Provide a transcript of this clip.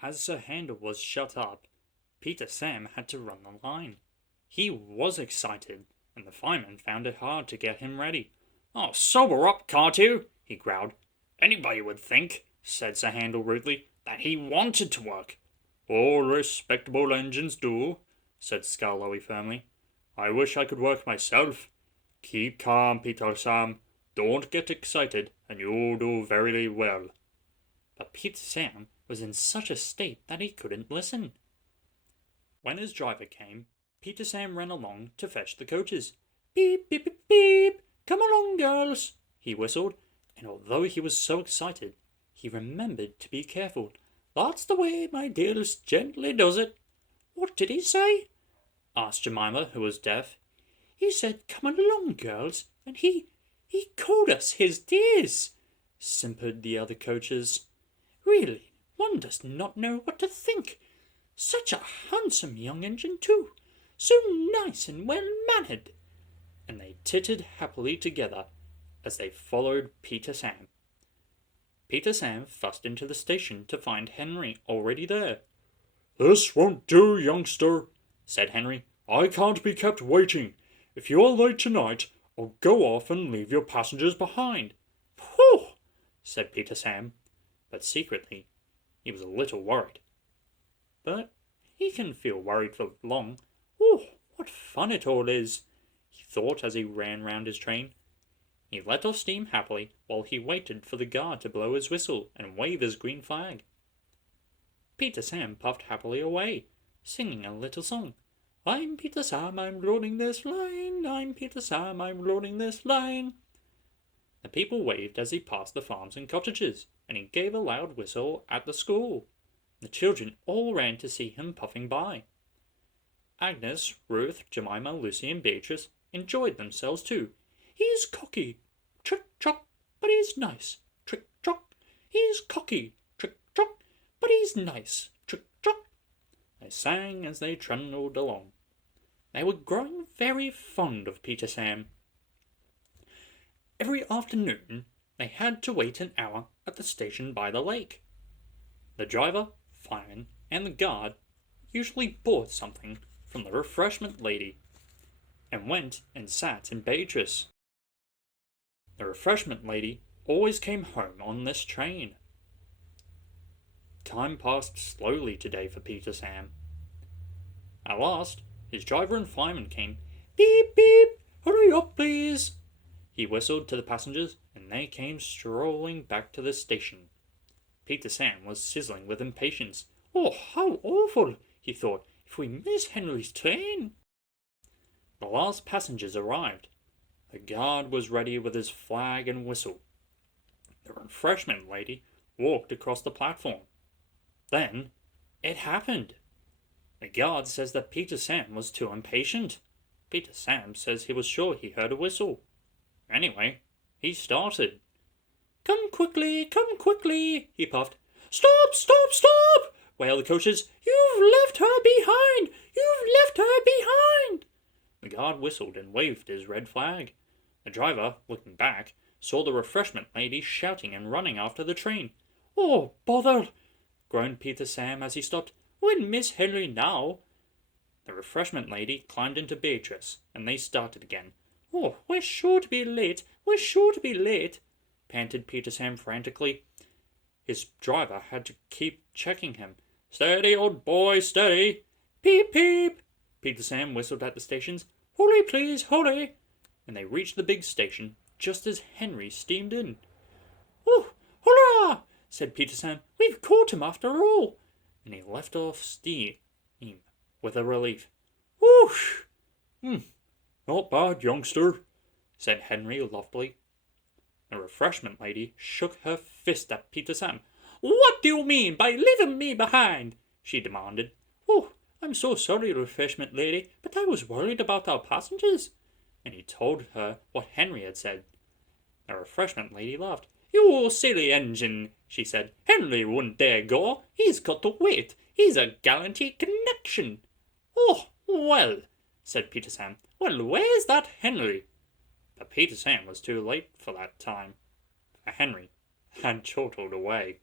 As Sir Handel was shut up, Peter Sam had to run the line. He was excited, and the fireman found it hard to get him ready. "Oh, sober up, can't you?" he growled. "Anybody would think," said Sir Handel rudely, "that he wanted to work." "All respectable engines do," said Skarloey firmly. "I wish I could work myself. Keep calm, Peter Sam. Don't get excited, and you'll do very well." But Peter Sam was in such a state that he couldn't listen. When his driver came, Peter Sam ran along to fetch the coaches. "Beep, beep, beep, beep! Come along, girls!" he whistled, and although he was so excited, he remembered to be careful. "That's the way my dearest gently does it." "What did he say?" asked Jemima, who was deaf. "He said, 'Come along, girls,' and he called us his dears," simpered the other coaches. "Really, one does not know what to think. Such a handsome young engine, too. So nice and well-mannered." And they tittered happily together as they followed Peter Sam. Peter Sam fussed into the station to find Henry already there. "This won't do, youngster," said Henry. "I can't be kept waiting. If you are late tonight, I'll go off and leave your passengers behind." "Pooh!" said Peter Sam, but secretly he was a little worried. But he can feel worried for long. "Oh, what fun it all is," he thought as he ran round his train. He let off steam happily while he waited for the guard to blow his whistle and wave his green flag. Peter Sam puffed happily away, singing a little song. "I'm Peter Sam, I'm loading this line. I'm Peter Sam, I'm loading this line." The people waved as he passed the farms and cottages, and he gave a loud whistle at the school. The children all ran to see him puffing by. Agnes, Ruth, Jemima, Lucy, and Beatrice enjoyed themselves too. "He's cocky, trick-trock, but he's nice, trick-trock. He's cocky, trick-trock, but he's nice, trick-trock." They sang as they trundled along. They were growing very fond of Peter Sam. Every afternoon they had to wait an hour at the station by the lake. The driver, fireman, and the guard usually bought something from the Refreshment Lady and went and sat in Beatrice. The Refreshment Lady always came home on this train. Time passed slowly today for Peter Sam. At last, his driver and fireman came. "Beep, beep! Hurry up, please!" He whistled to the passengers, and they came strolling back to the station. Peter Sam was sizzling with impatience. "Oh, how awful!" he thought. "If we miss Henry's train!" The last passengers arrived. The guard was ready with his flag and whistle. The Refreshment Lady walked across the platform. Then it happened. The guard says that Peter Sam was too impatient. Peter Sam says he was sure he heard a whistle. Anyway, he started. Come quickly," he puffed. "Stop, stop, stop!" wailed the coaches. "You've left her behind! You've left her behind!" The guard whistled and waved his red flag. The driver, looking back, saw the Refreshment Lady shouting and running after the train. "Oh, bother!" groaned Peter Sam as he stopped. "We'll miss Henry now." The Refreshment Lady climbed into Beatrice, and they started again. "Oh, we're sure to be late, we're sure to be late," panted Peter Sam frantically. His driver had to keep checking him. "Steady, old boy, steady!" "Peep, peep!" Peter Sam whistled at the stations. "Hurry, please, hurry!" And they reached the big station just as Henry steamed in. "Oh, hurrah!" said Peter Sam. "We've caught him after all!" And he left off steam with a relief. "Whoosh! Not bad, youngster," said Henry loftily. The Refreshment Lady shook her fist at Peter Sam. What do you mean by leaving me behind?" she demanded. "Oh, I'm so sorry, Refreshment Lady, but I was worried about our passengers." And he told her what Henry had said. The Refreshment Lady laughed. "You silly engine," she said. "Henry wouldn't dare go. He's got to wait. He's a gallantry connection." "Oh, well," said Peter Sam. "Well, where's that Henry?" But Peter Sam was too late for that time, for Henry had chortled away.